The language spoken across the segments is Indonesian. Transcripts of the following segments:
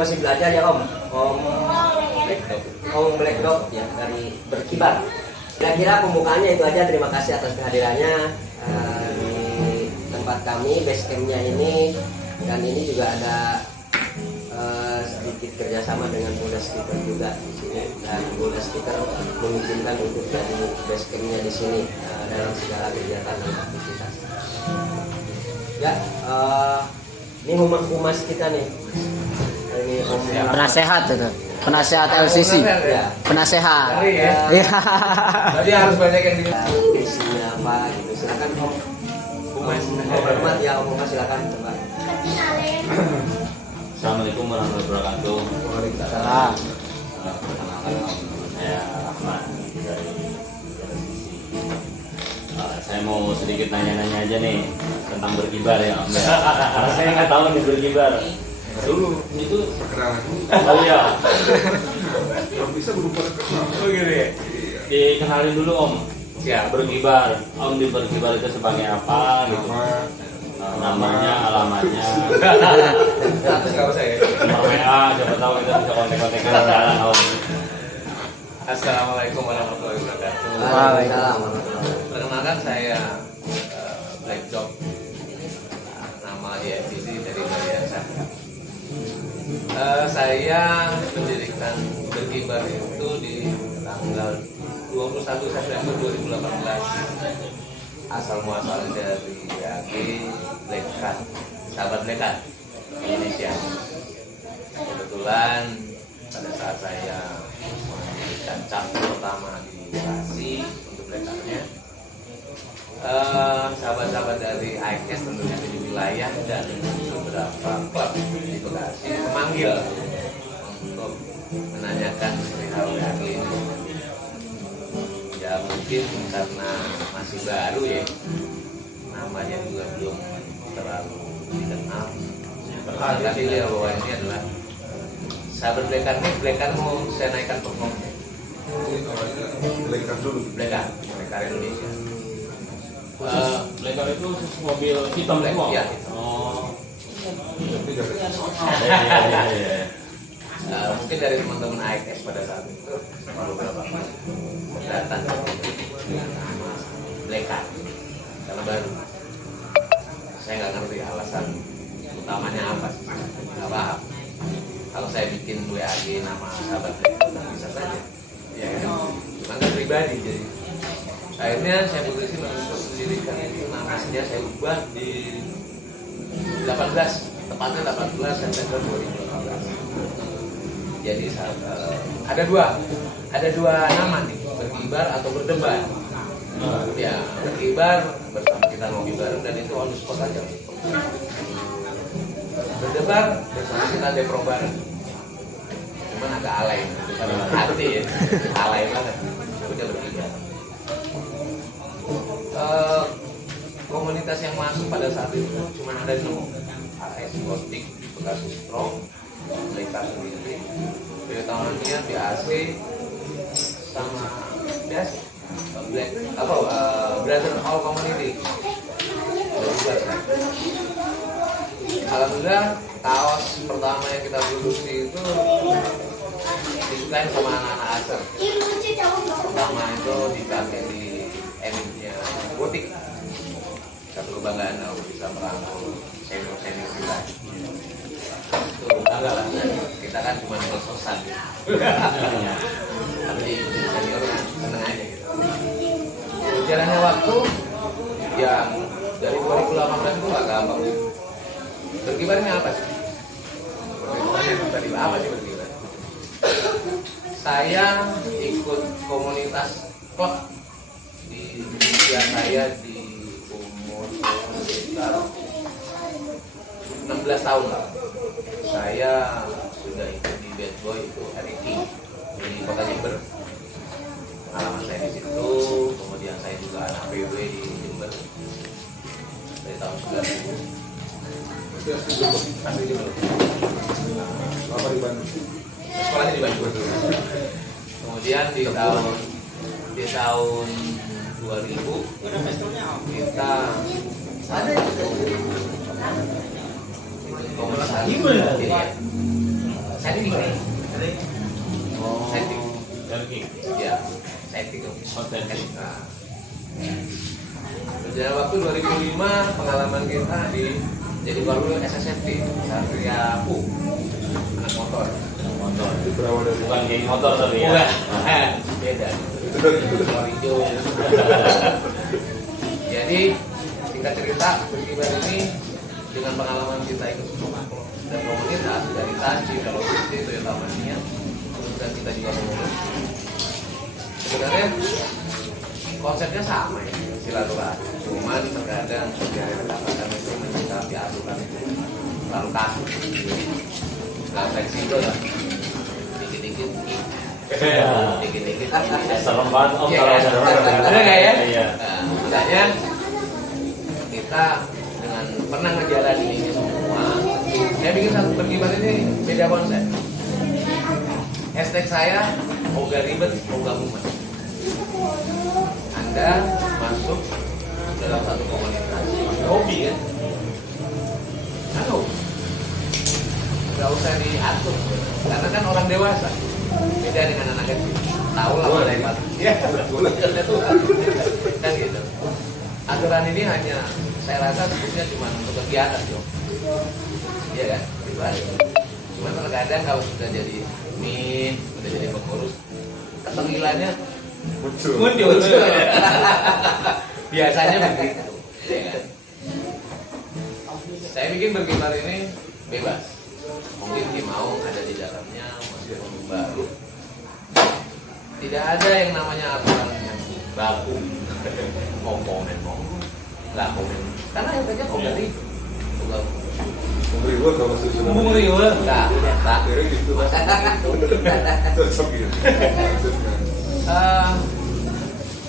masih belajar ya Om. Om Black Dog ya dari Berkibar. Kira-kira pembukaannya itu aja. Terima kasih atas kehadirannya di tempat kami, base campnya ini. Dan ini juga ada sedikit kerjasama dengan Polda Stiker juga di sini. Dan Polda Stiker mengizinkan untuk jadi base campnya di sini dalam segala kegiatan dan aktivitas. Ya, ini humas kita nih. Ini Om Penasehat itu. Penasehat LCC. ya. Penasehat. Iya. Tadi harus banyak yang di Isinya apa gitu. Silakan Om. Humas. Hormat ya Om Humas, silakan coba. Assalamualaikum warahmatullahi wabarakatuh. Waalaikumsalam. Perkenalkan, nama saya Ahmad dari LCC. Saya mau sedikit nanya-nanya aja nih tentang berkibar ya Om. Karena saya nggak tahu nih berkibar. Dulu itu oh iya. Kalau bisa berupa kenal. Oh gitu ya. Dikenalin dulu Om. Ya, Berkibar. Om di berkibar itu sebagai apa gitu? Namanya, alamatnya. Status nggak usah ya. Nomor WA, siapa tahu kita bisa kontak-kontakan sekarang Om. Assalamualaikum warahmatullahi wabarakatuh. Waalaikumsalam. Perkenalkan saya Black Dog. Nama di FPC dari Mariasa. Saya mendirikan Berkibar itu di tanggal 21 September 2018. Asal muasal dari BAG Black Cat, sahabat Black Cat Indonesia. Kebetulan pada saat saya mendirikan cabang pertama di Bekasi untuk Black Cat-nya, sahabat-sahabat dari IKES tentunya di wilayah dan beberapa klub di Bekasi memanggil untuk menanyakan perihal WAG ini. Ya mungkin karena masih baru ya, namanya juga belum terlalu dikenal. Perkenalkan diri bahwa ini adalah sahabat Blekan. Nih Blekan mau saya naikkan performnya. Belikan dulu. Blekan Indonesia. Blacker itu mobil hitam Black, semua? iya. Oh. Mungkin dari teman-teman IKS pada saat itu beberapa datang dengan nama Blekan karena baru. Saya nggak ngerti alasan utamanya apa sih, nggak paham. Kalau saya bikin WAG nama sahabat Blekan bisa saja, ya kan? Cuma kan pribadi jadi. Akhirnya saya putusin untuk mendirikan itu, namanya saya ubah di 18, tepatnya 18 September 2018. Jadi ada dua nama nih, Berkibar atau Berdebar. Ya, Berkibar bersama kita ngopi bareng dan itu on the spot aja. Berdebar bersama kita depro bareng. Cuman agak alay, hati ya, alay banget. Udah Berkibar. Komunitas yang masuk pada saat itu cuma ada 6, AS Gotik, Bekasi Strong, mereka sendiri, Biotamania, BAC, sama BAC, Black, Brother All Community. Alhamdulillah kaos pertama yang kita produksi itu disukain sama anak-anak asal. Pertama itu dipakai di endingnya Gotik. Satu kebanggaan kalau bisa merangkul senior kita. Itu bangga lah. Kita kan cuma ngos-ngosan. Tapi ikutin senior seneng aja gitu. Berjalannya waktu yang dari 2018 itu nggak gampang. Berkibarnya apa sih? Berkibarnya tadi apa sih berkibar? Saya ikut komunitas klub di usia saya di umur sekitar 16 tahun lah. Saya sudah ikut di Bad Boy itu RIT di Kota Jember. Alamat saya di situ. Kemudian saya juga anak PW di Jember dari tahun 90. Asli Jember. Apa di Bandung? Sekolahnya di Bandung. Kemudian di tahun 2000 kita komunitas setting nih. Oh, Setting. setting. Ya, setting. Oh, setting. Nah, berjalan waktu 2005 pengalaman kita jadi baru SSFT Satria Pu anak motor. Motor. Itu berawal dari Bukan geng motor tapi ya. Bukan, beda. Motor hijau. Jadi singkat cerita Berkibar ini dengan pengalaman kita ikut dan komunitas dari Taci, kalau itu Toyota Mania, kemudian kita juga mengurus. Sebenarnya konsepnya sama ya, silaturahmi. Cuman terkadang yang katakan itu menyikapi aturan itu terlalu kaku, nggak fleksibel lah. Dikit-dikit, dikit-dikit. Serem banget om Iya kalau kan? serem. Bener nggak ya? Iya. Nah, makanya kita dengan pernah ngejalanin ini semua. Saya bikin satu Berkibar ini beda konsep. Hashtag saya Oga Ribet, Oga Mumet. Anda masuk dalam satu komunitas hobi kan? Halo, nggak usah diatur, karena kan orang dewasa beda dengan anak kecil. Tahu lah mana yang patut. Ya, kan gitu. Aturan ini hanya saya rasa sebetulnya cuma untuk kegiatan yo. Iya kan? Itu aja. Cuma terkadang kalau sudah jadi admin, sudah jadi pengurus, ketengilannya muncul. Biasanya begitu. Ya kan? Saya bikin Berkibar ini bebas. Mungkin mau ada di dalamnya masih baru. Tidak ada yang namanya aturan yang baku. Komponen nggak komen. Karena yang kerja kok dari memberi gua kalau sudah Bung Rio nggak. Kayak gitu cocok gitu.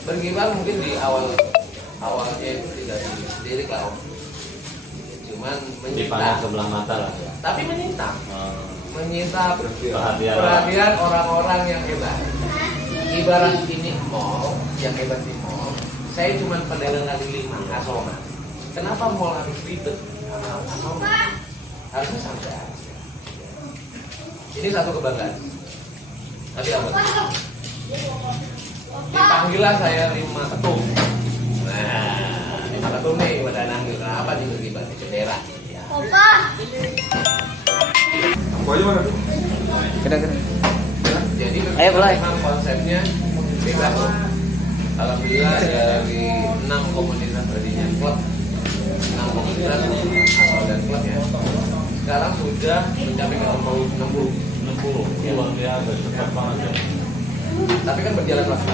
Berkibar mungkin di awalnya itu tidak dilirik lah om. Cuman Dipandang menyita, sebelah mata lah. tapi menyita Perhatian. perhatian orang-orang yang hebat. Ibarat ini mall yang hebat di mall, saya cuma pedagang kaki lima asongan. Kenapa mall harus ribet? Asongan harusnya santai. Ini satu kebanggaan. Tapi apa? Dipanggillah saya 5 ketum. Nah, 5 ketum nih pada nanggil. Nah, apa di Berkibar? Di bendera. Ya. Aku aja mana tuh? Kira-kira. Jadi Ayo, mulai. memang konsepnya bebas. Alhamdulillah dari 6 komunitas tadinya klub, 6 komunitas asal dan klub ya. Sekarang sudah mencapai ke 60. Luar biasa cepat banget ya. Tapi kan berjalan waktu.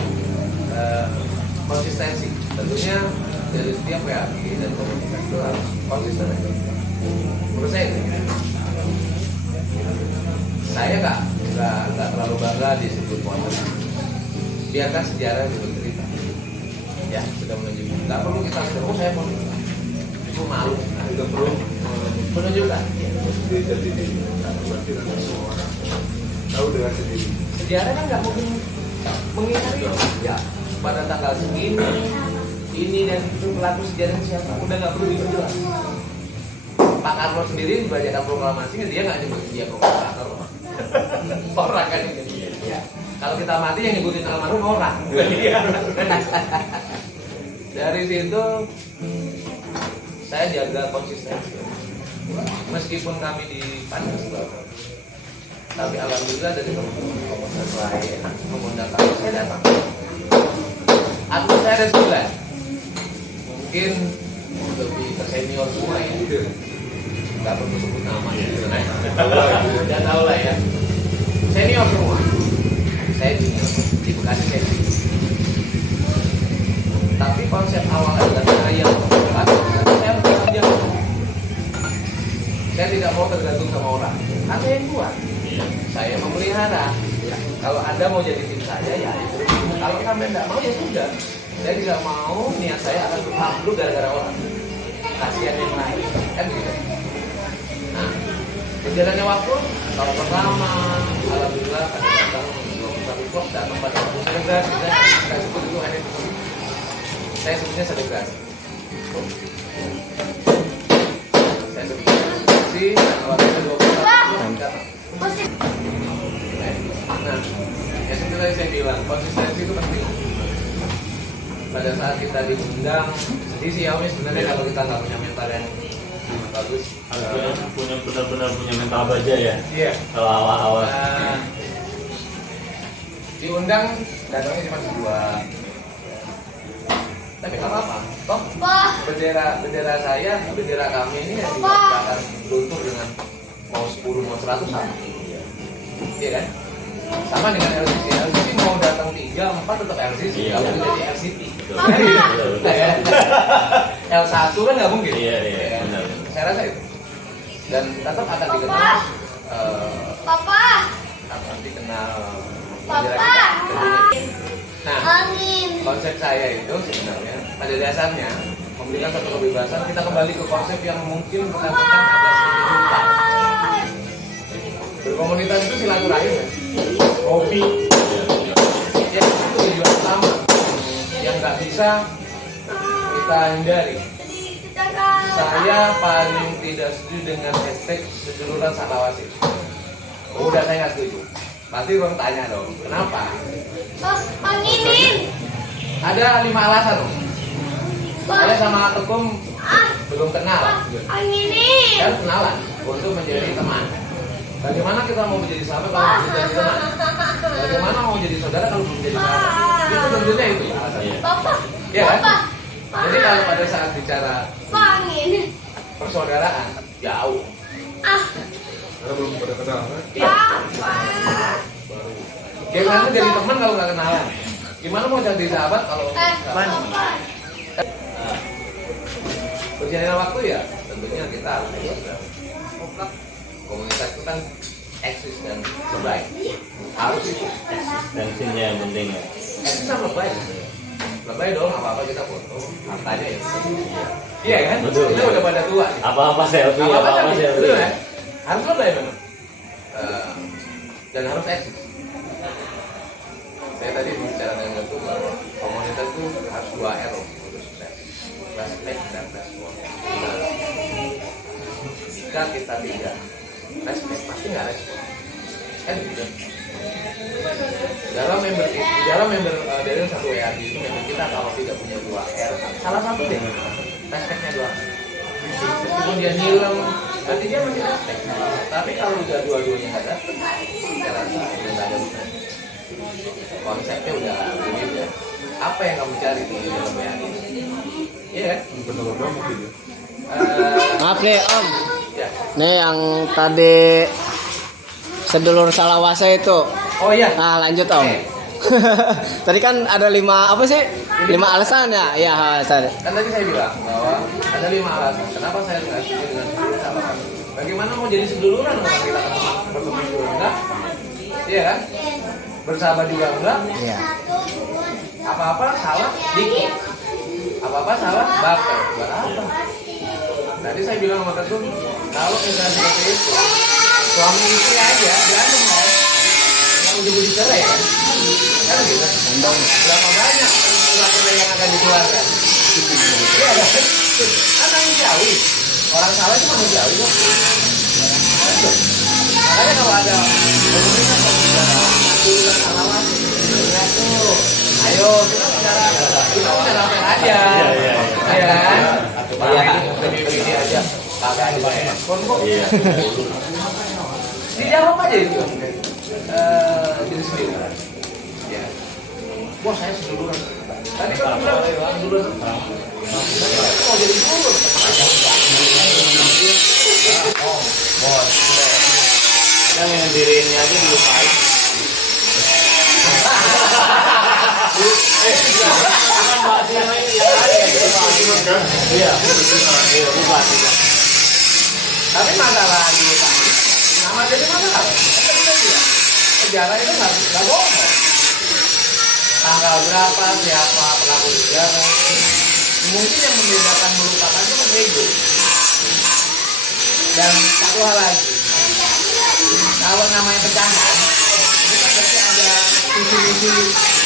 Konsistensi tentunya dari setiap PAG dan komunitas itu harus konsisten. Menurut saya itu. Saya nggak terlalu bangga disebut pondok. Biarkan sejarah itu bercerita. Ya sudah menunjukkan. Nggak perlu kita bilang, saya pondok. Itu malu. Nah, Kita perlu menunjukkan. jadi berarti semua orang tahu dengan sendiri. Sejarah kan nggak mungkin mengingkari. Ya pada tanggal segini ini dan itu pelaku sejarah siapa udah nggak perlu diperjelas. Pak Karno sendiri membacakan proklamasinya dia nggak nyebut dia proklamator. Orang kan ini. Ya. Kalau kita mati yang ngikutin almarhum orang. Dari situ saya jaga konsistensi. Meskipun kami dipanas tapi alhamdulillah dari teman-teman komunitas lain mengundang kami, saya datang. Aku saya ada 9. Mungkin lebih ke senior semua ya. Nggak perlu sebut nama ya. Udah tahu lah ya. Senior semua. Saya junior di Bekasi saya junior. Tapi konsep awal adalah saya saya harus bekerja. Saya tidak mau tergantung sama orang. Ada yang buat. Saya memelihara. Ya. Kalau Anda mau jadi tim saya ya itu. Kalau Anda tidak mau ya sudah. Saya tidak mau niat saya akan berhamdul gara-gara orang. Kasihan yang lain. Kan gitu. Nah, berjalannya waktu tahun pertama, alhamdulillah kadang-kadang belum datang pada waktu selebrasi dan saya sebut itu hanya itu. Saya sebutnya selebrasi. Saya sebutnya selebrasi. Kalau kita 21 datang. tadi saya bilang konsistensi itu penting. Pada saat kita diundang, sedih sih ya Om, sebenarnya kalau kita nggak punya mental yang bagus. punya benar-benar punya mental baja ya. Iya. Kalau awal-awal. Diundang datangnya cuma berdua. Tapi nggak apa-apa. Toh bendera saya, bendera kami ini ya tidak akan luntur dengan mau 10 mau 100 sama. Iya kan? Sama dengan LCC. LCC mau datang 3, 4 tetap LCC. Iya. Kalau jadi LCT. Betul. L1 kan nggak mungkin. Iya, Ya kan? benar. Saya rasa itu. Dan tetap akan dikenal. Akan dikenal. bendera kita tentunya. Nah, konsep saya itu sebenarnya pada dasarnya memberikan satu kebebasan. Kita kembali ke konsep yang mungkin kita tekan agak sedikit lupa. Berkomunitas itu silaturahim ya. Hobi. Ya, itu tujuan utama yang nggak bisa kita hindari. Saya paling tidak setuju dengan hashtag seduluran Salawasi. Udah saya nggak setuju. Pasti orang tanya dong, kenapa? Ada 5 alasan loh. Saya sama Tekum belum kenal. Dan kenalan untuk menjadi teman. Bagaimana kita mau menjadi sahabat kalau belum menjadi teman? Bagaimana mau menjadi saudara kalau belum menjadi sahabat? Itu tentunya itu alasannya. Iya kan? Jadi kalau pada saat bicara persaudaraan jauh. Karena belum pada kenal kan? Iya. Gimana jadi teman kalau nggak kenalan? Gimana mau jadi sahabat kalau nggak? Berjalannya waktu ya tentunya kita harus mutlak komunitas itu kan eksis dan lebay. Harus itu Tensinya yang penting ya. eksis sama lebay. Lebay dong, apa-apa kita foto, hartanya ya. Iya kan? Betul. Kita udah pada tua. Apa-apa selfie, apa-apa Betul selfie. ya? Harus lebay memang. Dan harus eksis. Saya tadi bicara dengan itu bahwa komunitas itu harus 2 R untuk sukses. Respect dan respon. Jika kita tidak respect, pasti nggak respon. Kan gitu. Dalam member dari satu WAG itu member kita kalau tidak punya 2 R, salah satu deh respectnya 2 R. Meskipun dia nyilam, berarti dia masih respect. Tapi kalau udah dua-duanya nggak ada, saya rasa udah nggak ada gunanya. Konsepnya udah berbeda ya. Apa yang kamu cari di dalam WAG ini? Iya kan? Benar-benar mungkin ya. Maaf nih Om, Ya. nih yang tadi sedulur Salawasa itu. Oh iya. Nah lanjut Om. Tadi kan ada 5 apa sih? 5 alasan ya? Iya, alasan. Kan tadi saya bilang bahwa ada 5 alasan kenapa saya nggak setuju dengan sedulur Salawasa. Bagaimana mau jadi seduluran kalau kita bertemu juga enggak? Iya kan? Bersahabat juga enggak? Iya. Apa-apa salah dikit. Apa-apa salah baper. Buat apa? Tadi saya bilang sama Ketum, kalau misalnya seperti itu, suami istri aja berantem kan? Yang ujung-ujung cerai kan? Kan gitu. Berapa banyak surat cerai yang akan dikeluarkan? Iya kan? Kan manusiawi. Orang salah itu manusiawi kok. Makanya kalau ada komunitas yang bicara urusan alamat, ya tuh, ayo kita bicara apa aja, ya kan? Iya, ini aja, kagak ada respon kok. Iya. Dijawab aja itu, diri sendiri. Ya, wah saya seduluran. Tadi kan bilang seduluran. Mau jadi sedulur. Oh, bos. Kadang yang dirinya aja dilupain. Bukan bahas yang lain yang lain ya. Iya, bukan. Tapi masalah ini Pak, nama jadi masalah. Sejarah itu nggak bohong. Tanggal berapa, siapa pelaku sejarah. Mungkin yang membedakan melupakan itu kan ego. Dan satu hal lagi, kalau namanya pecahan, itu kan berarti ada visi-visi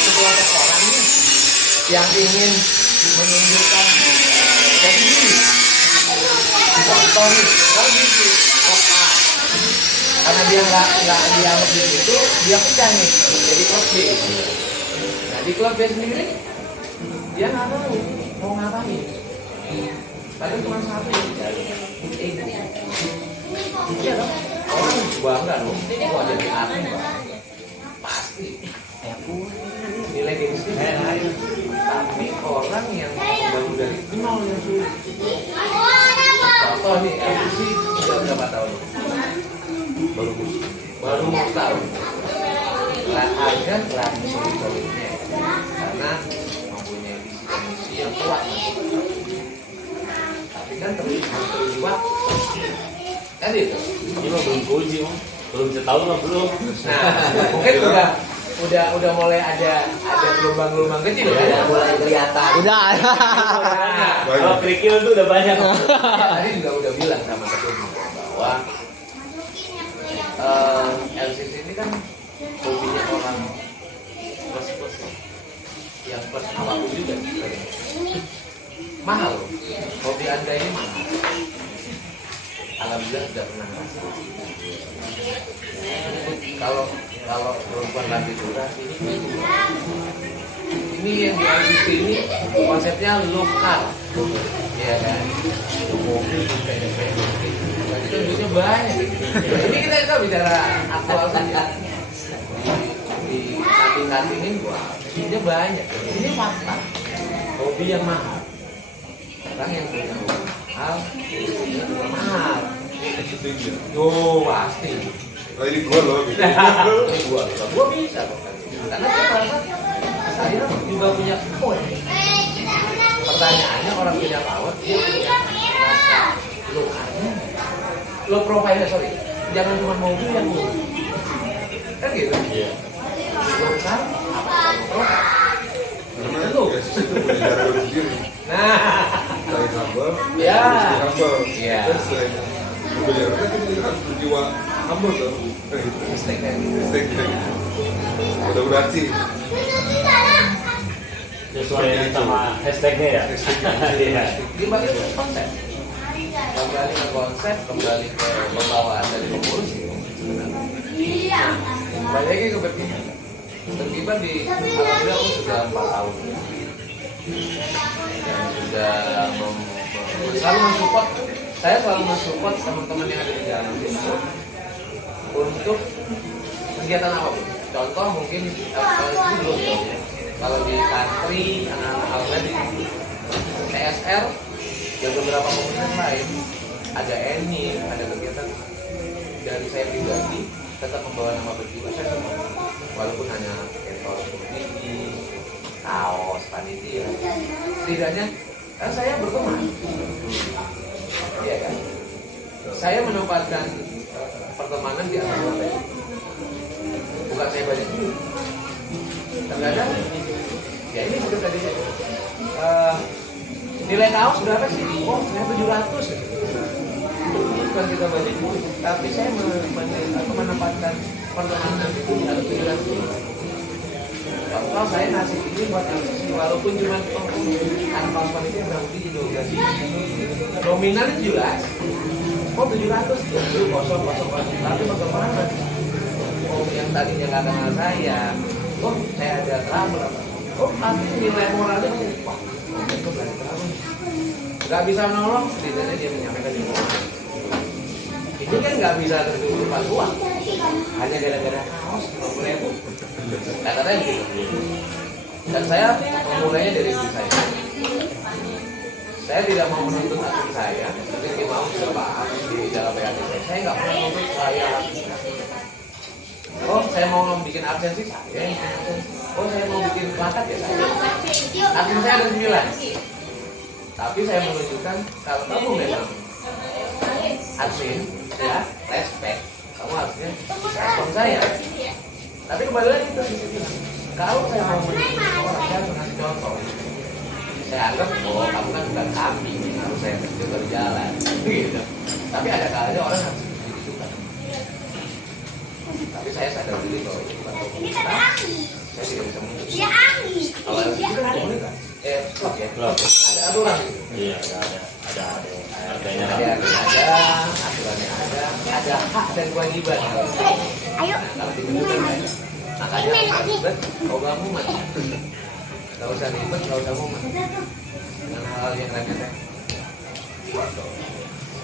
sekelompok orang nih yang ingin menunjukkan jadi diri. Contoh nih, kalau gitu, kok A. Karena dia nggak dianggap di situ, dia pindah nih jadi klub B. Nah di klub B sendiri dia nggak tahu mau ngapain. Padahal cuma satu yang dicari, ego. Iya dong, orang bangga dong, mau jadi atlet pasti. Nilai gengsi lain, tapi orang yang baru dari nol yang sulit. Contoh nih, LCC sudah berapa tahun? Baru mau tahun. Harga lagi solid-solidnya, karena mempunyai visi dan misi yang kuat. Tapi kan terlibat, kan itu. Ini mah belum kunci, belum setahun lah belum. Nah, mungkin udah mulai ada gelombang-gelombang kecil ya. Udah mulai kelihatan. Udah. Nah, Kalau kerikil tuh udah banyak. tadi juga udah bilang sama ketua bahwa LCC ini kan hobinya orang plus yang plus apapun juga mahal. Hobi Anda ini mahal. Alhamdulillah sudah pernah ngerasain. Kalau perempuan lagi durasi ini yang di LCC ini konsepnya lokal, ya kan? Mobil kayak jadi kan duitnya banyak. Ini kita bicara aktual saja. Di samping-sampingin duitnya banyak. Ini fakta. Hobi yang mahal. Orang yang punya hobi mahal, duitnya juga mahal. Yo pasti. Nah, ini gua loh gitu. Ini gua bisa kok. Karena saya merasa saya juga punya power. Pertanyaannya orang punya power dia punya rasa low profile, sorry. Jangan cuma mobil yang mobil. Kan gitu. Iya. Bukan apa Karena Lu. ya sih itu punya cara sendiri. Nah, Selain humble, Ya. humble. Iya. Dan selain mobil yang kan kita harus berjiwa humble tuh. mistake kayak gitu. Mistake gitu. Udah berarti. Sesuai sama hashtagnya ya. Iya. Kembali ke konsep. Kembali ke konsep, kembali ke pembawaan dari pengurus itu sebenarnya. Kembali lagi ke berkibar. Berkibar di alhamdulillah aku sudah 4 tahun. Dan sudah selalu mensupport. Saya selalu mensupport teman-teman yang ada di dalam itu untuk kegiatan apapun. Contoh mungkin kalau itu belum tahu ya. Kalau di Santri, anak-anak outlet di TSR, dan beberapa komunitas lain, ada ENI, ada kegiatan dari saya pribadi tetap membawa nama berjiwa saya semua. Walaupun hanya etol ini, kaos, panitia, setidaknya kan saya berteman. Iya kan? Saya menempatkan pertemanan di atas mata itu. Bukan saya banyak dulu. Terkadang, ya ini seperti tadi nilai kaos berapa sih? Oh, saya 700. Bukan kita banyak duit, tapi saya menempatkan pertemanan itu di atas 700. Kalau saya ngasih ini buat LCC, walaupun cuma kanvas panitia berapa biji 12. Nominal itu jelas. Oh 700 itu kosong. Tapi bagaimana? Oh yang tadinya nggak kenal saya, oh saya ada trouble apa? Oh pasti nilai moralnya masih wah, itu berani trouble. Nggak bisa nolong, setidaknya dia menyampaikan di moral. Ini kan nggak bisa terjun pas uang, hanya gara-gara kaos 50.000. Kata-kata gitu. Dan saya memulainya dari diri saya. Saya tidak mau menuntut atlet saya, seperti mau juga paham di dalam PAT saya nggak pernah menuntut saya. Oh, saya mau bikin absensi saya. Oh, saya mau bikin plakat ya saya. Admin saya ada 9. Tapi saya menunjukkan kalau kamu memang admin, ya respect, kamu harusnya respon saya. Tapi kembali lagi ke sisi kalau saya mau menunjukkan orang, saya harus ngasih contoh. Saya anggap, oh kamu kan bukan kambing, harus saya tunjuk berjalan, gitu. Tapi ada kalanya orang harus ditunjukkan. Tapi saya sadar diri bahwa itu bukan komunitas, saya tidak bisa menunjukkan. Kalau itu kan komunitas, klub ya, Klub. ada aturan gitu. Iya, ada. Artinya ada, aturannya ada hak dan kewajiban. Ayo. Kalau dibentuk kan ada. Makanya kalau ribet, kau gak mumet. Gak usah ribet, gak usah mumet. Dengan hal yang remeh.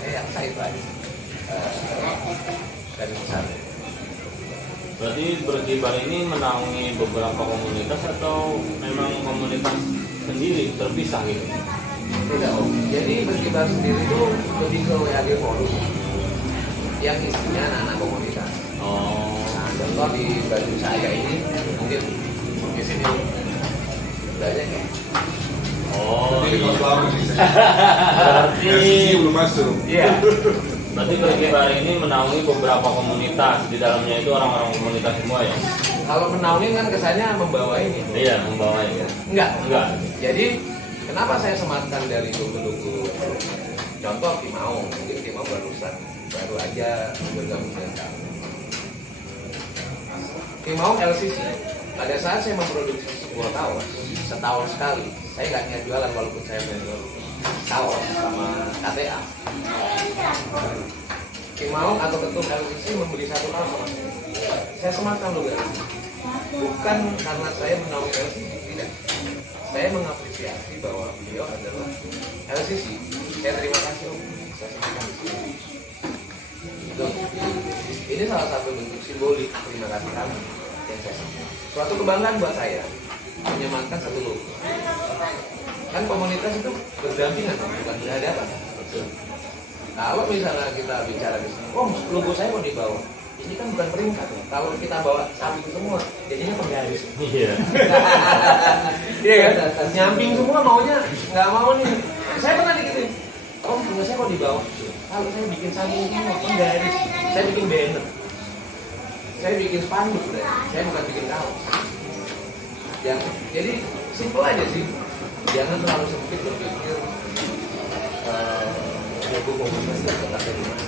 Saya itu aja. Dari misalnya. berarti berkibar ini menaungi beberapa komunitas atau memang komunitas sendiri terpisah gitu? Tidak om. Jadi berkibar sendiri itu lebih ke WAG forum yang isinya anak-anak komunitas. Oh, Nah, contoh di baju saya ini mungkin di sini banyak ya. oh, Ini iya. kalau lama sih. Berarti LCC belum masuk. Iya. berarti berkibar ini menaungi beberapa komunitas, di dalamnya itu orang-orang komunitas semua ya? Kalau menaungi kan kesannya membawa ini. Iya, membawa ya. Enggak. Jadi kenapa saya sematkan dari logo-logo? Contoh Kimau, mungkin Kimau baru aja bergabung dengan kami. Kimau LCC. Pada saat saya memproduksi sebuah kaos setahun sekali, saya nggak niat jualan walaupun saya menjual kaos sama KTA. Kimau atau ketum LCC membeli satu kaos sama saya. Saya sematkan logo. Bukan karena saya menaungi LCC, tidak. Saya mengapresiasi bahwa beliau adalah LCC. Saya terima kasih om. Saya sampaikan di sini. Gitu. Ini salah satu bentuk simbolik terima kasih kami. Yang saya sampaikan. Suatu kebanggaan buat saya menyematkan satu logo. Kan komunitas itu berdampingan, bukan berhadapan. Kalau misalnya kita bicara di sini, oh logo saya mau dibawa. Ini kan bukan peringkat. Kalau kita bawa satu semua, jadinya penggaris. Iya. Iya kan? Nyamping semua maunya nggak mau nih. Saya pernah digituin. Om, punya saya kok di bawah. Kalau saya bikin samping semua penggaris, saya bikin banner, saya bikin spanduk, saya bukan bikin kaos. Jadi simpel aja sih. Jangan terlalu sempit berpikir logo komunitas tetap di mana.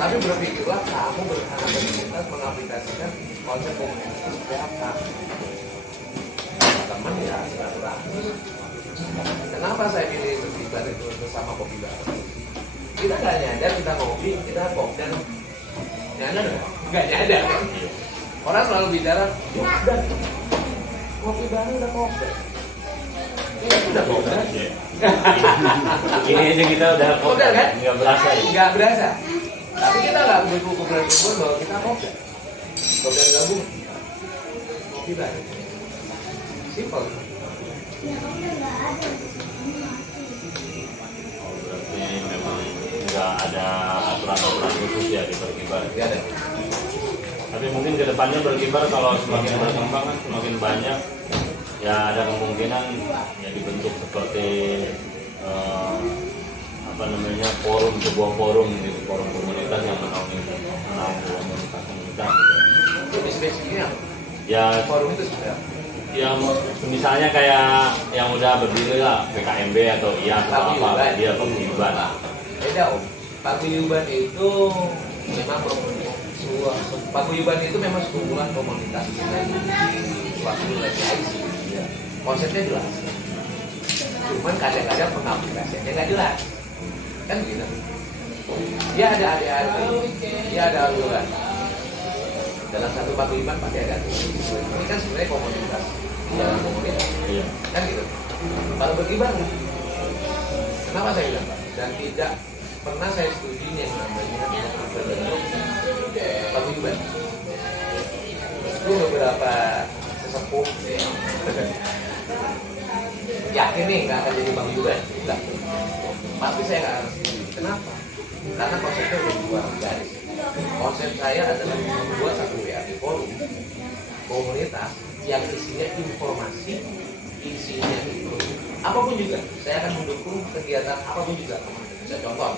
Tapi berpikirlah kamu bersama komunitas mengaplikasikan konsep komunitas itu seperti apa. Teman ya silaturahmi. Kenapa saya pilih berkibar itu bersama kopi bareng? Kita nggak nyadar kita ngopi, kita kopdar. Nyadar nggak nyadar. Orang selalu bicara, yuk udah kopi bareng udah kopdar. Ya udah kopdar. Ini aja kita udah Udah kan? nggak berasa ya? Nggak berasa. Tapi kita nggak berkumpul bahwa kita kopdar. Kopdar gabung. Kopi bareng. Simple. Oh, berarti memang nggak ada aturan-aturan khusus ya di berkibar. Nggak ada. Tapi mungkin kedepannya berkibar kalau semakin berkembang kan semakin banyak, ya ada kemungkinan ya dibentuk seperti apa namanya sebuah forum gitu, forum komunitas yang menaungi komunitas. Jadi spesifiknya Ya forum itu sudah yang misalnya kayak yang udah berdiri lah PKMB atau IAS atau apa, dia paguyuban. beda om. Paguyuban itu memang paguyuban itu memang sekumpulan komunitas suatu wilayah IC. Konsepnya jelas. Cuman kadang-kadang pengaplikasiannya nggak jelas. Kan gitu. Dia ada ADART, dia ada aturan. Dalam satu paguyuban pasti ada aturan. Ini kan sebenarnya komunitas di dalam komunitas. Iya. Kan gitu. Kalau berkibar, kenapa saya bilang Pak? Dan tidak pernah saya setuju yang namanya berbentuk paguyuban. Itu beberapa sesepuh yakin nih nggak akan jadi paguyuban. Enggak. Pasti saya nggak akan setuju. Kenapa? Karena konsepnya udah keluar garis. Konsep saya adalah membuat satu WAG forum komunitas yang isinya informasi, isinya itu apapun juga. Saya akan mendukung kegiatan apapun juga. Bisa contoh,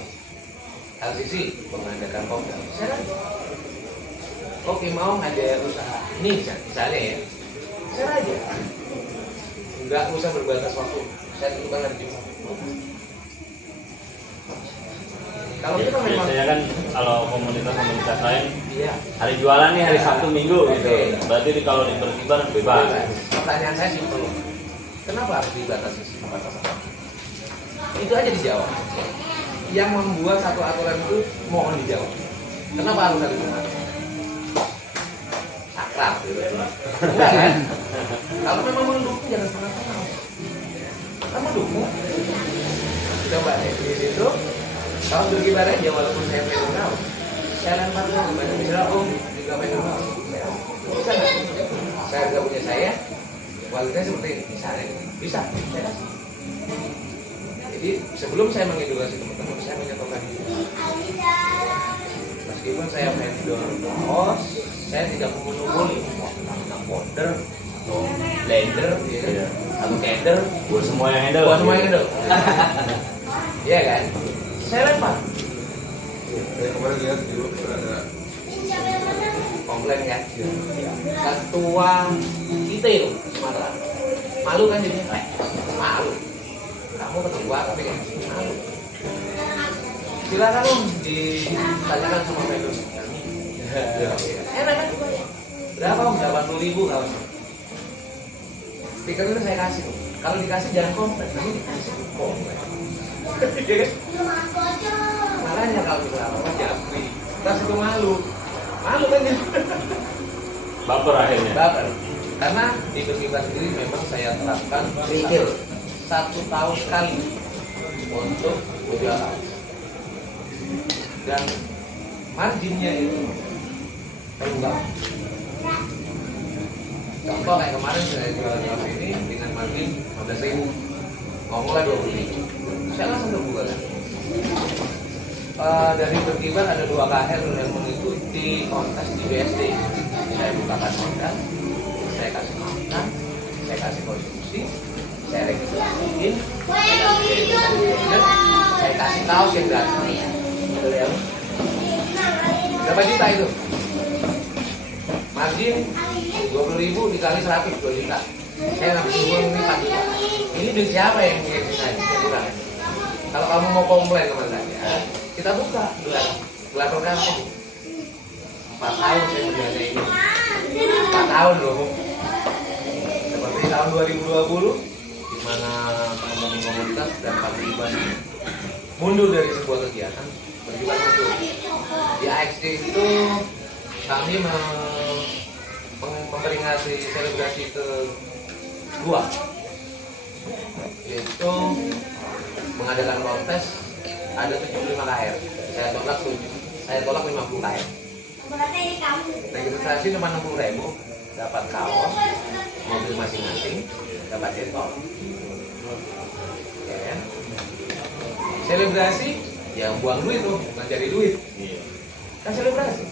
LCC mengadakan kopdar. Saya oke mau ngadain usaha ini misalnya ya, saya aja nggak usah berbatas waktu. Saya tentukan hari Jumat. Kalau kita memang Biasanya kan kalau komunitas lain iya. hari jualan nih hari Sabtu Minggu gitu. Oke. Berarti kalau di berkibar bebas. Pertanyaan saya simpel. Kenapa harus dibatasi batas apa? Itu aja dijawab. Yang membuat satu aturan itu mohon dijawab. Kenapa harus ada Jumat? Sakrab gitu. Enggak kan? Kalau memang mendukung jangan setengah-setengah. Kamu dukung? Coba deh di situ. Kalau berkibar aja walaupun saya pengen tahu. Saya lempar dulu kepada misalnya Om juga pengen tahu. Bisa nggak? Saya nggak punya saya. Kualitasnya seperti ini. Misalnya bisa. Saya kasih. Jadi sebelum saya mengedukasi teman-teman, saya menyatakan meskipun saya vendor kaos, saya tidak menunggu tentang border atau blender, ya, atau kender, Buat semua yang handle. buat semua yang itu. Iya kan? Saya lempar. Saya kemarin lihat di grup ada Komplain kan? Ketua kita itu Sumatera. Malu kan jadinya? Malu. Kamu ketua tapi kan malu. Silakan Om ditanyakan sama vendor kami. Enak kan? Berapa Om? 80.000 kalau stiker itu saya kasih Om. Kalau dikasih jangan komplain, kami dikasih komplain. Iya kan? Makanya kalau misalnya orang japri, terus itu malu kan ya? Baper akhirnya. Baper. Karena di berkibar sendiri memang saya terapkan Retail. 1 tahun sekali untuk berjualan. Dan marginnya itu enggak. Contoh kayak kemarin saya jualan kaos ini dengan margin 15.000, ngomonglah 20.000. Saya langsung terbuka kan. Dari berkibar ada 2 KR yang mengikuti kontes di BSD. Saya bukakan kontes, saya kasih makan, saya kasih konsumsi, saya registrasiin, saya kasih kaos yang gratis. Berapa juta itu? Margin 20.000 dikali 100, 2 juta. Saya ngambil uang ini 4 juta. Ini duit siapa yang ngirim saya? Kalau kamu mau komplain sama saya, kita buka gelar perkara aja. 4 tahun saya menjaga ini. 4 tahun loh. Seperti tahun 2020, di mana pengembangan komunitas dan paguyuban mundur dari sebuah kegiatan, berkibar mundur. Di AXD itu kami memperingati selebrasi kedua, yaitu mengadakan kontes ada 75 KR. Saya tolak 50 KR. Registrasi cuma 60.000, dapat kaos, mobil masing-masing, dapat cetok. Ya kan? Selebrasi, ya buang duit tuh, bukan cari duit. Iya. Kan selebrasi.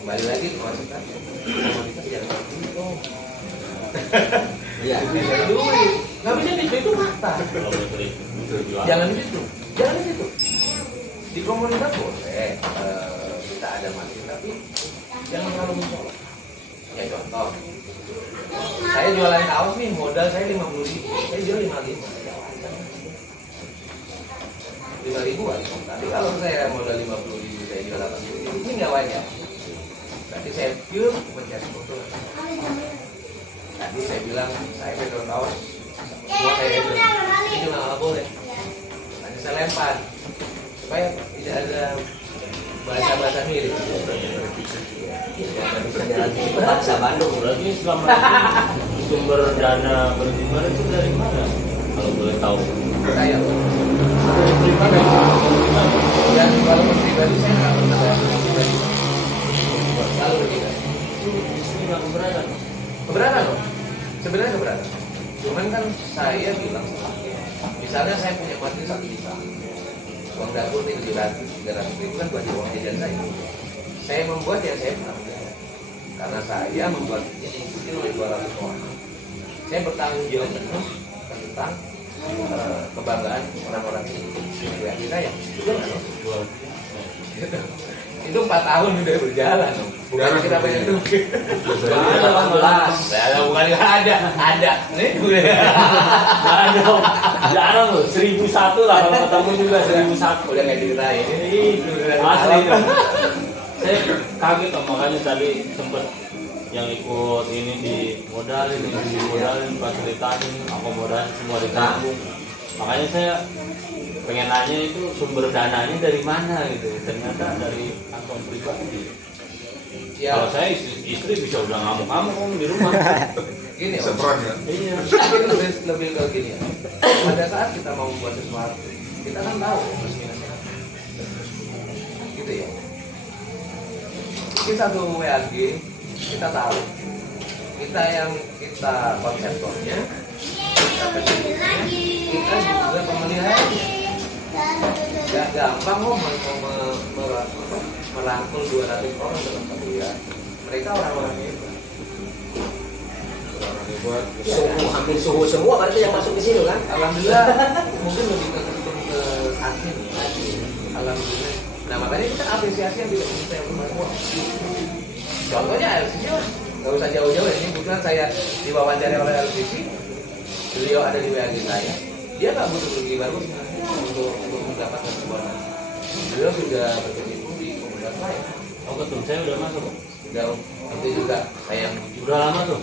Kembali lagi ke konsep tadi. Komunitas jangan duit tuh. Iya. Bisa duit. Nggak bisa itu fakta. Kalau berjualan. Jangan di situ. Jangan di situ. Di komunitas boleh kita ada margin, tapi jangan terlalu mencolok. Ya contoh, saya jualan kaos nih, modal saya 50.000, saya jual 55. 5.000-an. Tapi kalau saya modal 50.000, saya jual 80.000, ini nggak wajar. Berarti saya pure mencari keuntungan. Tadi saya bilang saya vendor kaos, semua saya vendor. Ini juga nggak boleh. Nanti saya lempar supaya tidak ada bahasa-bahasa mirip. Jalan Paksa Bandung. Berarti selama ini sumber dana berkibar itu dari mana? Kalau boleh tahu. Saya pribadi, dan walaupun pribadi saya nggak pernah pribadi. Selalu berbeda. Ini nggak keberatan. Keberatan loh. Sebenarnya keberatan. Cuman kan saya bilang, misalnya saya punya margin 1 juta, uang dapur nih 300.000 kan buat uang jajan saya. Saya membuat yang saya bertanggung jawab. Karena saya membuat ini diikuti oleh 200 orang. Saya bertanggung jawab penuh tentang kebanggaan orang-orang ini. Kreasi saya. Itu 4 tahun udah berjalan loh. Bukan kita banyak duit. Ada 18. Saya bukan nggak ada. Nih gue. Nggak ada dong. Jarang loh. 1.001 lah kalau ketemu juga 1.001. Udah nggak ceritain. Itu udah Asli itu. Saya kaget loh, makanya tadi sempet yang ikut ini di modalin, fasilitasin, akomodasi semua ditanggung. Makanya saya pengen nanya itu sumber dananya dari mana gitu. Ternyata dari kantong pribadi. Ya, Kalau saya istri bisa udah ngamuk-ngamuk di rumah. gini Bisa Om. perang ya. Iya. Mungkin lebih ke gini ya. Pada saat kita mau membuat sesuatu, kita kan tahu plus minusnya apa. Gitu ya. Mungkin satu WAG kita tahu. Kita konseptornya, kita pendidikannya, kita juga pemeliharanya. Gak gampang kok merangkul 200 orang dalam satu WAG. Mereka orang-orang hebat. Orang hebat. Hampir suhu semua berarti yang masuk ke sini kan? Alhamdulillah mungkin lebih ke admin. Alhamdulillah. Nah makanya kita apresiasi yang tidak bisa yang rumah. Contohnya LCC lah, nggak usah jauh-jauh. Ini kebetulan saya diwawancari oleh LCC, beliau ada di WAG saya. Dia nggak butuh pergi baru untuk mendapatkan sebuah. Beliau sudah berkecimpung di komunitas lain. Oh betul, saya udah masuk. Sudah itu juga saya yang Udah lama tuh.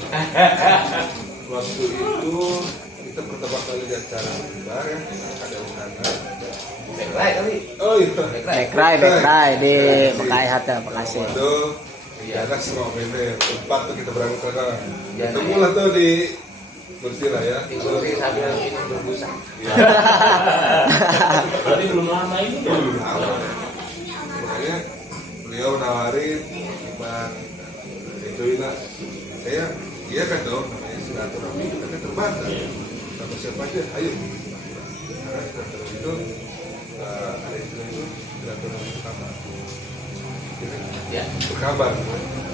Waktu itu kita pertama kali di acara bar ya, ada undangan. backlight kali. Oh iya. Backray di Bekasi Hatta Bekasi. Waduh, Iya. ya kan semua meter. Tempat tuh kita berangkat ke sana. Ya, Ketemu lah tuh di Bersila ya. Tinggal sambil minum berbusa. Berarti belum lama ini ya? Belum lama. Makanya beliau nawarin Iman itu lah. Saya iya kan dong, namanya silaturahmi kita kan terbatas. Sama siapa aja, ayo. Karena silaturahmi itu ada istilah itu silaturahmi berkabar. Jadi, Ya, berkabar.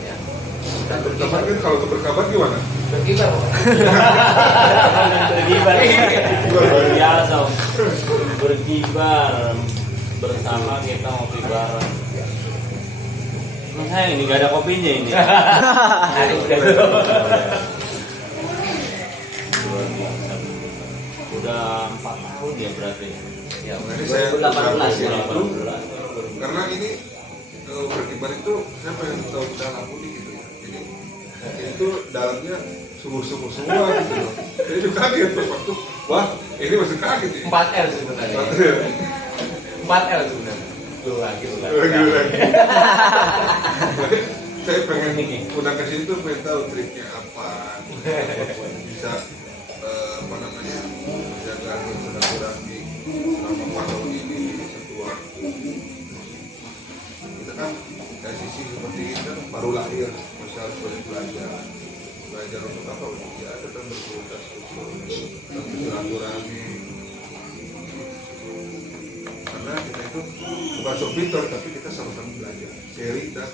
ya. Nah, berkabar kan kalau untuk berkabar gimana? Berkibar. Berkibar. Luar biasa. Berkibar bersama kita ngopi bareng. Sayang ini gak ada kopinya ini. Hari udah dulu. Luar biasa. Udah 4 tahun ya berarti. Ya, Makanya saya 2018 ya. 18. karena ini berkibar itu saya pengen tahu dalam budi gitu ya. Jadi itu dalamnya sumur-sumur semua gitu loh. Jadi juga kaget tuh waktu wah ini masih kaget ya. 4L sebenarnya. 4L sebenarnya. Lu lagi. Lagi. Saya pengen udah ke situ pengen tahu triknya apa. Bisa apa namanya menjaga silaturahmi selama 4 tahun ini setua. Kita kan dari sisi seperti ini kan baru lahir, masih harus banyak belajar untuk apa? Ya tetap berkomunitas untuk silaturahmi. Karena kita itu bukan sok pintar, tapi kita sama-sama belajar. Seri dan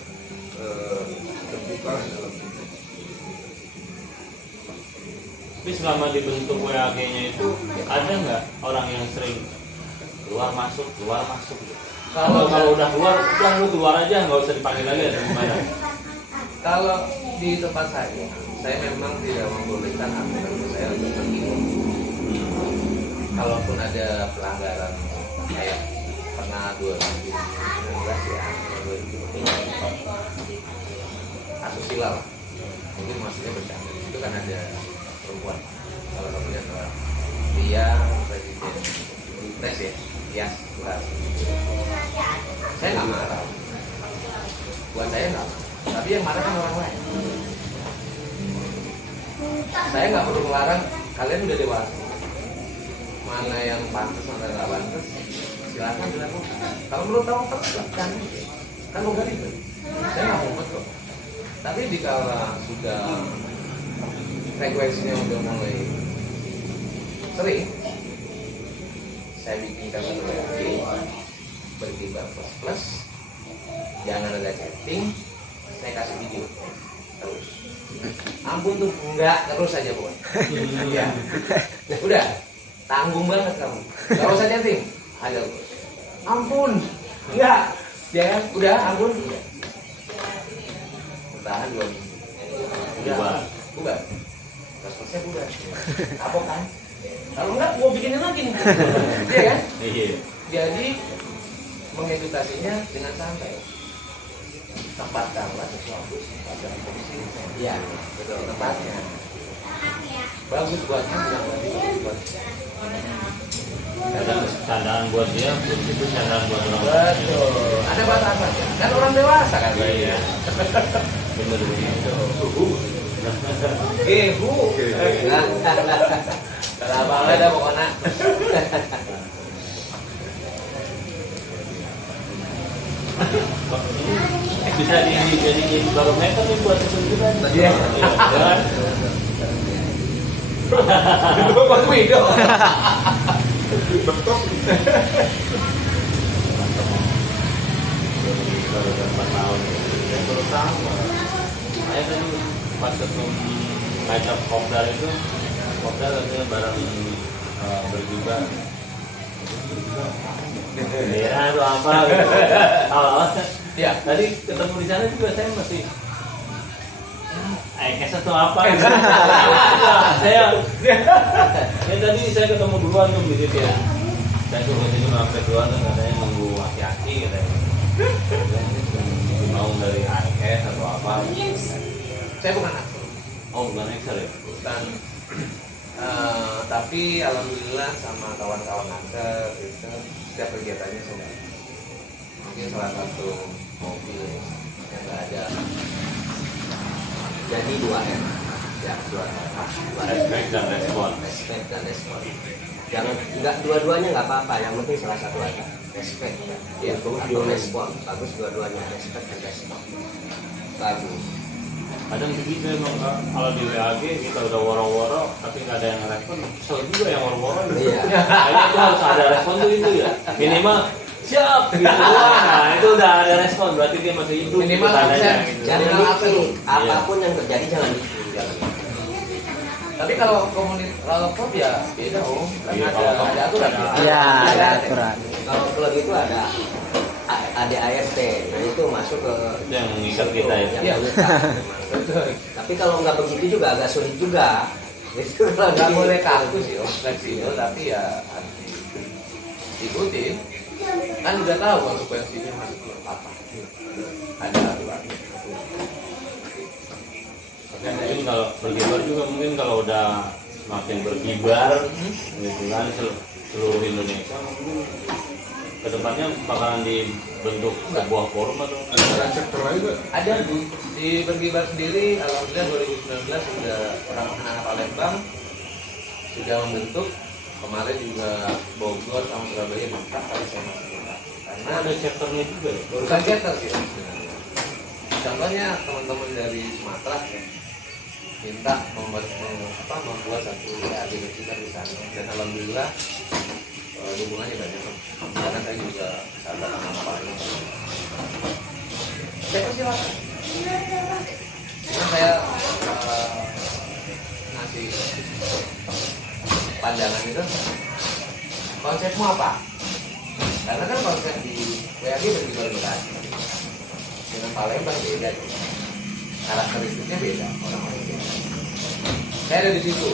terbuka dalam itu. Tapi selama dibentuk WAG-nya itu ada nggak orang yang sering keluar masuk gitu? Kalau udah keluar lu keluar aja, nggak usah dipanggil lagi atau gimana? Kalau di tempat saya memang tidak membolehkan anggota saya untuk pergi. Kalaupun ada pelanggaran kayak pernah 2019 ya, 2020 asusila lah. Mungkin maksudnya bercanda. Itu kan ada perempuan. Kalau satunya adalah dia presiden Bupres ya, ya bukan. Saya nggak marah. Buat saya nggak. Tapi yang marah kan orang lain. Saya nggak perlu melarang. Kalian udah dewasa. Mana yang pantas, mana nggak pantas, silakan dilakukan. Kalau menurut kamu terus lakukan. Kan bukan itu. Saya nggak mau kok. Tapi dikala sudah frekuensinya udah mulai sering, saya bikinkan satu lagi berkibar plus, jangan ada chatting, saya kasih video terus. Ampun tuh enggak terus aja buat. Ya, udah tanggung banget kamu. Gak usah chatting, aja ampun, enggak, jangan, udah ampun. Bertahan 2 minggu. Udah, bubar. Terusnya bubar. Kapok kan? Kalau enggak, gua bikinin lagi nih. Iya kan? Iya. Jadi mengedukasinya dengan santai. Tempatkanlah sesuatu pada posisi. Iya, betul tempatnya. Bagus buatnya, bilang tadi bagus buat. Kadang candaan buat dia, belum itu candaan buat orang lain. Betul. Ada batasannya. Kan orang dewasa kan Iya. saya. Bener begitu. Ibu. Kenapa ada pokoknya? Bisa dijadiin barometer nih buat kesulitan. Iya. Kan? Bapak Wido. Betok. Baru 4 tahun. Terutama. Saya tadi pas ketemu ngajak kopdar itu, kopdar katanya barang bergibah. Bendera itu apa gitu. Awal-awal Ya. tadi ketemu di sana juga saya masih IKS atau apa gitu. saya tadi saya ketemu duluan tuh di situ ya. Saya tuh ke situ sampai duluan tuh katanya nunggu aki-aki katanya. Mau dari IKS atau apa. Saya bukan aktor. Oh bukan Excel ya? Bukan. Tapi alhamdulillah sama kawan-kawan aktor itu setiap kegiatannya saya mungkin salah satu mobil yang nggak ada. Jadi 2M. Ya, 2M. Respect dan respon. Respect dan respon. Jangan enggak dua-duanya nggak apa-apa, yang penting salah satu aja. Respect. Ya, dua respon. Bagus dua-duanya, respect dan respon. Bagus. Kadang begitu emang Kak. Kalau di WAG kita udah woro-woro tapi nggak ada yang respon, kesel juga yang woro-woro. Iya. Kayaknya itu harus ada respon tuh itu ya. Minimal siap gitu doang. Nah itu udah ada respon, berarti dia masih hidup. Minimal tandanya, absen. gitu. Jangan Minimal bikin apa? apapun yang terjadi jangan bikin. Tapi kalau kalau klub ya beda om. Kan Iya, kalau ada aturan. Iya, ada aturan. Kalau klub itu ada ADART, nah itu masuk ke Itu yang mengikat kita ya. yang Iya. mengikat. Betul. Tapi kalau nggak begitu juga agak sulit juga. Itu kalau Nggak di- boleh kaku sih om, fleksibel tapi ya harus diikutin. Kan udah tahu konsekuensinya masuk klub apa. Ada aturan. Tapi mungkin kalau berkibar juga mungkin kalau udah semakin berkibar gitu kan seluruh Indonesia mungkin kedepannya bakalan dibentuk sebuah forum atau Ada sektor lain nggak? Ada di Berkibar sendiri, alhamdulillah 2019 sudah anak-anak Palembang sudah membentuk. Kemarin juga Bogor sama Surabaya bentuk, tapi saya masih bentuk. Karena ada chapternya juga ya? bukan chapter sih sebenarnya. Contohnya teman-teman dari Sumatera ya, minta membuat satu AG berkibar di sana, dan alhamdulillah hubungannya banyak. Karena saya juga sahabat anak Palembang. Saya persilakan. Cuma saya ngasih pandangan itu, konsepmu apa? Karena kan konsep di WAG berkibar dengan Palembang beda, karakteristiknya beda, orang-orang beda. Saya ada di situ,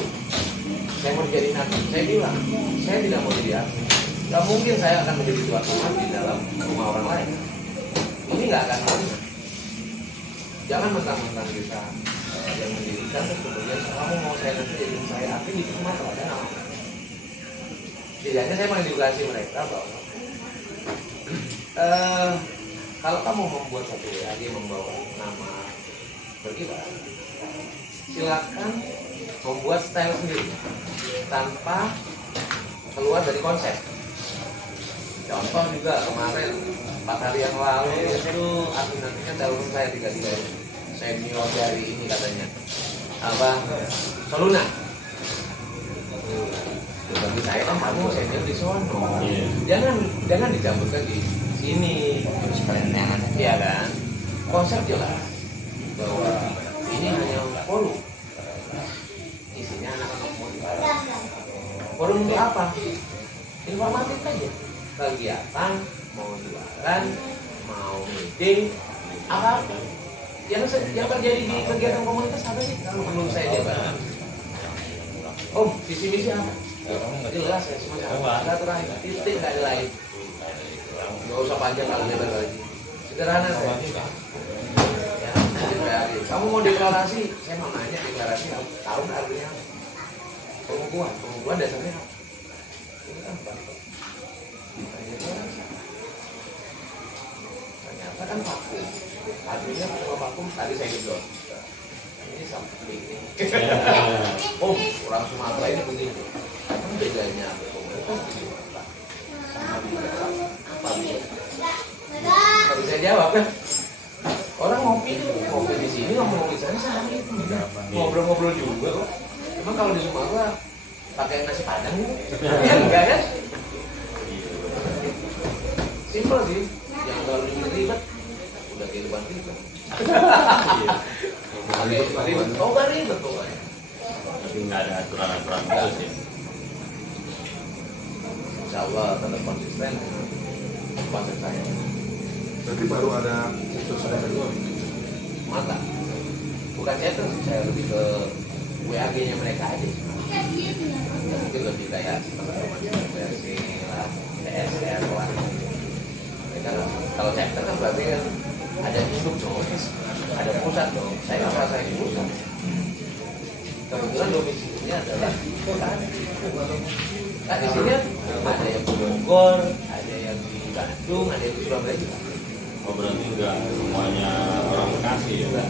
saya mau dijadiin hakim. Saya bilang, saya tidak mau jadi hakim. Gak mungkin saya akan menjadi tuan rumah di dalam rumah orang lain. Ini nggak akan pernah. Jangan mentang-mentang kita yang mendirikan terus kemudian kamu mau saya nanti jadi saya hakim di rumah kalau saya nggak mau. Setidaknya saya mengedukasi mereka bahwa kalau kamu membuat satu WAG membawa nama berkibar, silakan membuat style sendiri tanpa keluar dari konsep. Contoh juga kemarin 4 hari yang lalu itu artinya telepon saya tiga-tiga senior dari ini katanya apa Soluna. Bagi saya kan kamu senior di sono, jangan dicampurkan di sini. Iya kan, konsep jelas bahwa ini hanya forum, isinya anak-anak muda. Forum untuk apa? Informatif aja, kegiatan, mau jualan, mau meeting, apa yang terjadi di kegiatan komunitas apa sih? Kalau menurut saya jawaban. Visi misi apa? Jelas ya, semua terakhir titik nggak ada lain. Nggak usah panjang kalau lebar lagi. Sederhana saya. Ya, kamu mau deklarasi? Saya mau nanya deklarasi tahu nggak artinya? Pengukuhan dasarnya apa? ini kan vakum. Ditanya orang, ternyata kan vakum. Artinya kalau vakum tadi saya gitu. Ini seperti ini. Oh, orang Sumatera ini begitu. Apa bedanya komunitas di Sumatera sama di Jawa? Apa bedanya? Nggak bisa jawab kan? Orang ngopi di sini, ngomong di sana sama itu. Ngobrol-ngobrol juga kok. Cuma kalau di Sumatera pakai nasi padang gitu. Ya enggak kan? Simpel sih. Jangan terlalu ribet. Udah kehidupan kita. Ribet. Oh, nggak ribet pokoknya. Tapi nggak ada aturan-aturan khusus ya. Insya Allah tetap konsisten dengan konsep saya. Berarti baru ada itu sudah kedua. Mata. Bukan chatting sih, saya lebih ke WAG-nya mereka aja. Ya, mungkin lebih kayak versi lah, TSR lah. Mereka kan, kalau chatting kan berarti kan ada induk dong, ada pusat dong. Saya nggak merasa ini pusat. Kebetulan domisilinya adalah kota. Nah, di sini ada yang di Bogor, ada yang di Bandung, ada yang di Surabaya juga. Oh berarti nggak semuanya orang Bekasi ya?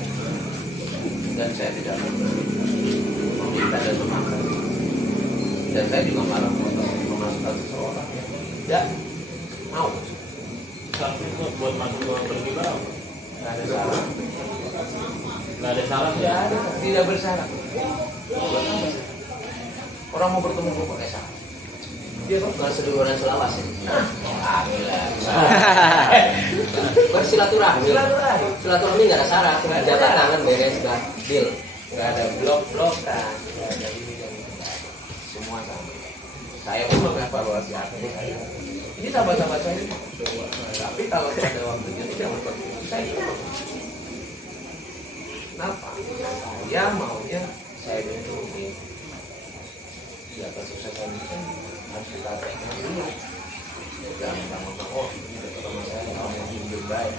Dan saya tidak meminta dan memaksa. Dan saya juga marah memasukkan seseorang yang tidak mau. Syarat itu buat masuk ke berkibar apa? Nggak ada syarat. Nggak ada syarat Tidak ya? ada, tidak bersyarat. Buat apa sih? Orang mau bertemu kok pakai syarat. Dia kok nggak seduluran Sulawesi. Bersilaturahmi. Silaturahmi nggak ada syarat, jabat tangan beres nggak deal, nggak ada blok-blokan, nggak ada ini dan itu. Semua sama. Saya pun mengevaluasi apa saya. Ini sahabat-sahabat saya. Tapi kalau pada waktunya tidak seperti itu, saya tidak. Kenapa? Saya maunya saya lindungi. Di atas kesuksesan ini kan harus kita tengok dulu. Jangan ngomong, oh ini udah ketemu saya, kamu yang jujur baik.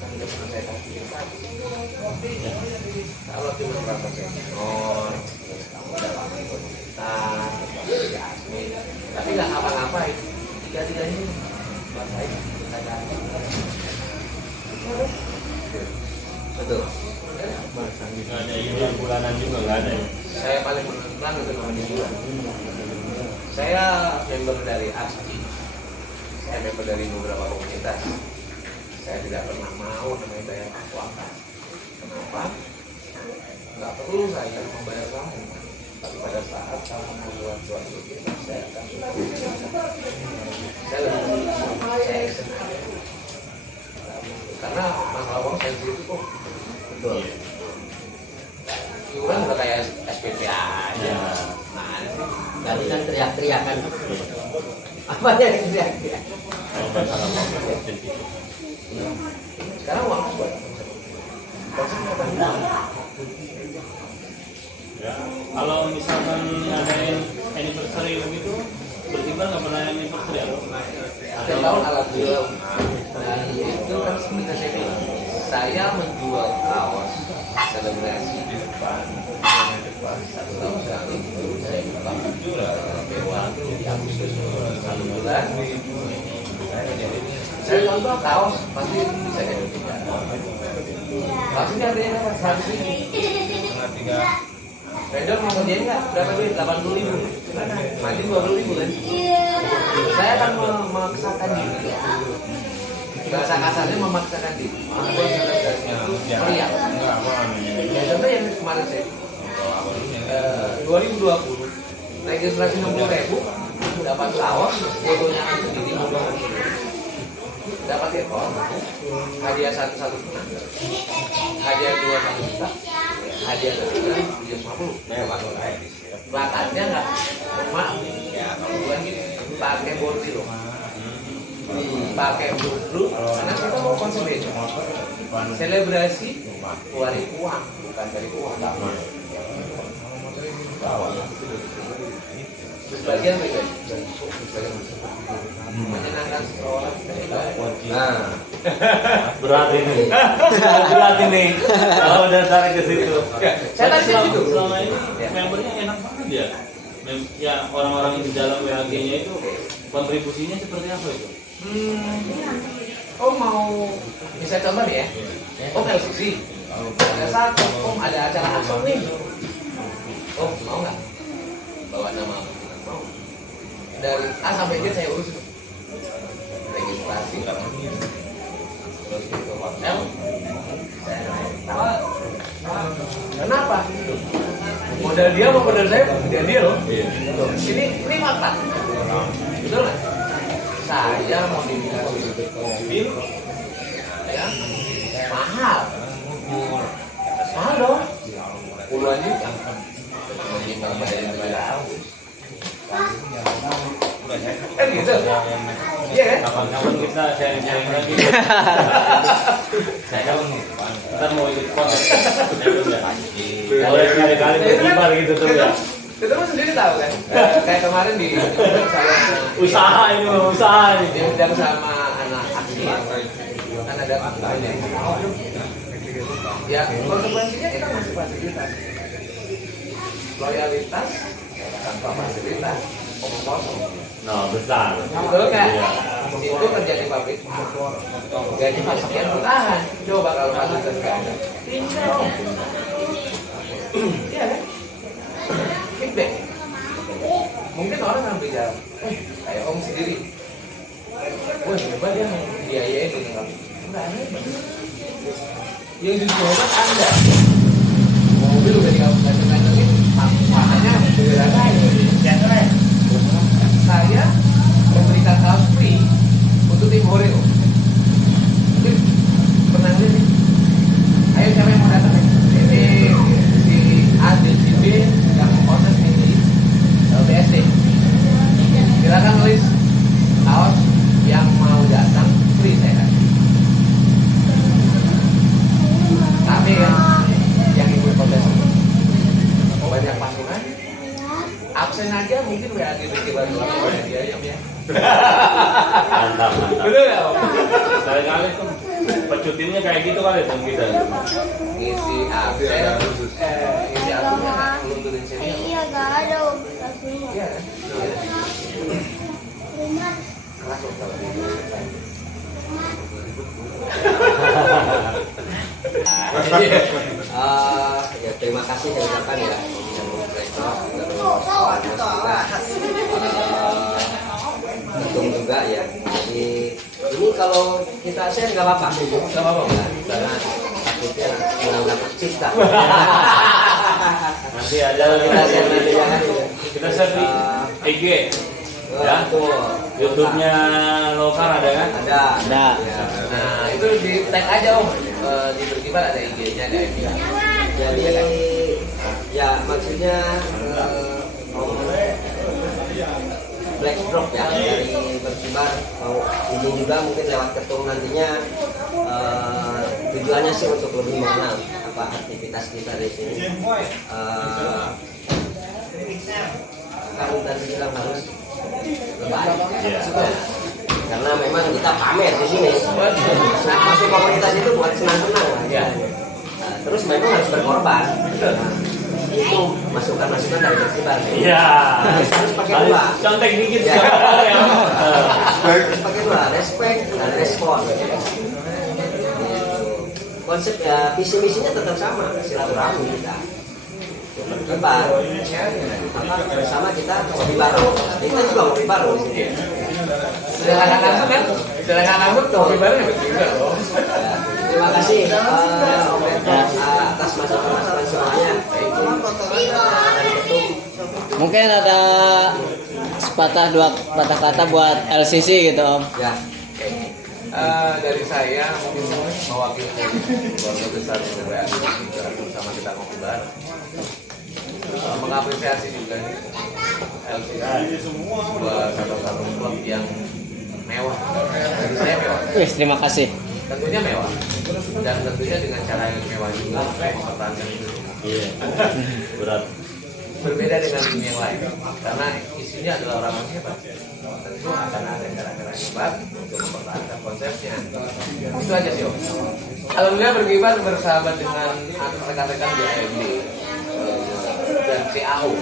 Kan udah pernah saya kasih yang tadi. Kalau cuma merasa senior, terus kamu udah lama ikut kita, Jasmine, tapi nggak ngapa-ngapain. Tiga-tiganya ini buat saya kita ganti. Betul. Nggak ada ide bulanan juga nggak ada ya? Saya paling menentang itu namanya bulan. Saya member dari ASCI. Saya member dari beberapa komunitas. Saya tidak pernah mau namanya bayar apa-apa. Kenapa? Nggak perlu saya membayar kamu. Tapi pada saat kamu membuat suatu kita, saya akan saya lebih saya senang. Karena masalah uang sensitif itu kok betul. Iuran udah kayak SPP aja. Nah, tadi kan teriak-teriakan. Apa yang teriak-teriak? Kalau masalah uang itu. Sekarang uang buat Ya, kalau misalkan ngadain anniversary begitu, berkibar nggak pernah anniversary ya? setiap tahun alhamdulillah. Dan itu kan sebenarnya saya bilang, saya menjual kaos selebrasi di depan 1 tahun sekali. Saya buka mewah di Agustus 1 bulan. Saya contoh kaos pasti bisa jadi 3. Maksudnya harganya berapa? 100.000. Vendor mau kerjain nggak? Berapa duit? 80.000. Mati 20.000 kan? Saya akan memaksakan diri. Bahasa kasarnya memaksakan diri. Membuat selebrasinya itu meriah. Ya contoh yang kemarin saya 2020 registrasi 60.000 dapat kaos, fotonya kan sendiri dapat ekor, hadiah 1 juta, hadiah 2 1 juta, hadiah 350. Plakatnya nggak, maaf, kalau bukan gini, pakai bordir loh, pakai bordir, karena kita mau konsep beda, selebrasi keluarin uang, bukan dari uang, sebagian beda, menyenangkan seseorang. Nah, Berat ini. Kalau udah tarik ke situ. saya tadi Selama- gitu. Selama ini Ya. membernya enak banget ya. Ya orang-orang di dalam WAG-nya itu kontribusinya seperti apa itu? Oh mau bisa coba nih ya? Oh LCC. Ada satu. Oh ada acara asal nih. Oh mau nggak? Bawa nama mau. Dari A sampai Z saya urus itu. Registrasi. Terus itu hotel. Kenapa? Modal dia sama modal saya dia loh. Ini fakta. Betul nggak? Saya mau dibilang mobil, ya mahal dong. Puluhan juta. Tinggal bayar. Kan gitu? Iya kan? Kapan-kapan kita sharing-sharing lagi. Saya kan kita mau ikut konten. Boleh kali-kali berkibar gitu tuh ya. Kita kan sendiri tahu kan? Kayak kemarin di Usaha ini, usaha ini. diundang sama anak aksi kan ada kampanye. Ya konsekuensinya kita masih fasilitas. Loyalitas tanpa fasilitas omong kosong. Nah, besar. Betul kan? Itu kerja di pabrik. Gaji sekian bertahan. Coba kalau fasilitas nggak ada. Tinggal. Iya kan? Feedback. Mungkin orang akan bicara, kayak om sendiri. Wah, hebat ya biayain ini kamu. Enggak hebat. Yang justru hebat Anda. Mobil udah di kamu kacang-kacangin, makanya beneran saya. Saya memberikan hal free untuk tim Horeo. Mungkin pernah lihat nih. Ayo siapa yang mau datang nih? Ini si A, B, si B yang proses nih di BSD. Silakan tulis kaos yang mau datang free saya kasih. Tapi kan yang ikut kontes banyak pasukan absen aja mungkin WAG bikin bantuan dia ya. Mantap, mantap. Betul ya Om? Sekali-kali tuh pecutinnya kayak gitu kali tuh kita. Ngisi absen, ngisi absen belum turun sini. Iya, gak ada om. Iya kan? Keras loh kalau gitu. Ya terima kasih saya ucapkan ya untung juga ya. Jadi ini kalau kita share nggak apa-apa, nggak apa-apa ya, karena takutnya menangkap cipta. Nanti ada Kita share nanti ya kan. kita share di IG ya. Tuh. YouTube-nya Lokar ada kan? Ada. Ada. Ya. Nah itu di tag aja om. Di berkibar ada IG-nya, ada FB-nya. Jadi ya maksudnya black drop ya dari berkibar mau ini juga mungkin lewat ketum nantinya tujuannya sih untuk lebih mengenal apa aktivitas kita di sini. Kan tadi bilang harus lebih baik. Karena memang kita pamer di sini. Masuk komunitas itu buat senang-senang. Ya. Nah, terus memang harus berkorban. Nah, itu masukan-masukan dari berkibar. Iya. Harus pakai dua. Contek dikit Ya. ya. Harus pakai dua, respect dan respon. Gitu. Konsep ya visi misinya tetap sama, silaturahmi kita. Berkibar. Maka bersama kita kopi baru. Kita juga kopi baru di sini. Sedangkan langsung kan, sedangkan langsung kopi baru ya berbeda loh. Ya, terima kasih Om Beto atas masukan-masukan semuanya. Dari ketum. Mungkin ada sepatah dua patah kata buat LCC gitu om. Ya, Dari saya mungkin mewakili keluarga besar WAG bersama kita kopi bareng. Mengapresiasi juga nih LCC sebuah satu-satu klub yang mewah. Bagi saya mewah. Wih, terima kasih. Tentunya mewah dan tentunya dengan cara yang mewah juga mempertahankan itu. Iya. Berat. Berbeda dengan dunia yang lain karena isinya adalah orang hebat. Tentu akan ada cara-cara hebat untuk mempertahankan konsepnya. Itu aja sih om. Alhamdulillah berkibar bersahabat dengan rekan-rekan BMD dan CAO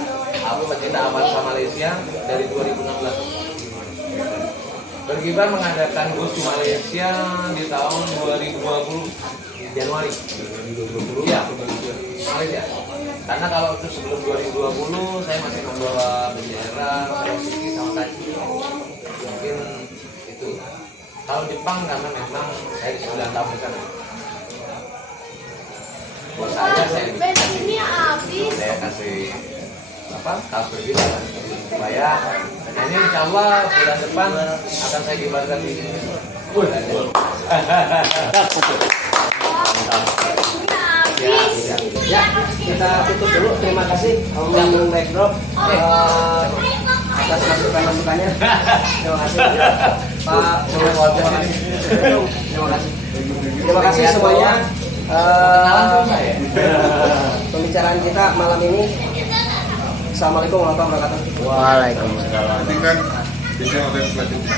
Aku pecinta Avanza Malaysia dari 2016. Berkibar mengadakan bus di Malaysia di tahun 2020 Januari. Iya, Malaysia. Karena kalau itu sebelum 2020 saya masih membawa bendera, posisi sama kaki. Mungkin itu. Kalau Jepang karena memang saya 9 tahun di sana. Buat saya kasih apa kasih gitu kan supaya ini insya Allah bulan depan akan saya gibarkan di sini. Ya, kita tutup dulu. Terima kasih Om Backdrop atas masukan-masukannya. Terima kasih Pak. Terima kasih. Terima kasih semuanya. Pembicaraan kita malam ini. Assalamualaikum warahmatullahi wabarakatuh. Waalaikumsalam. Nanti kan bisa ada selanjutnya.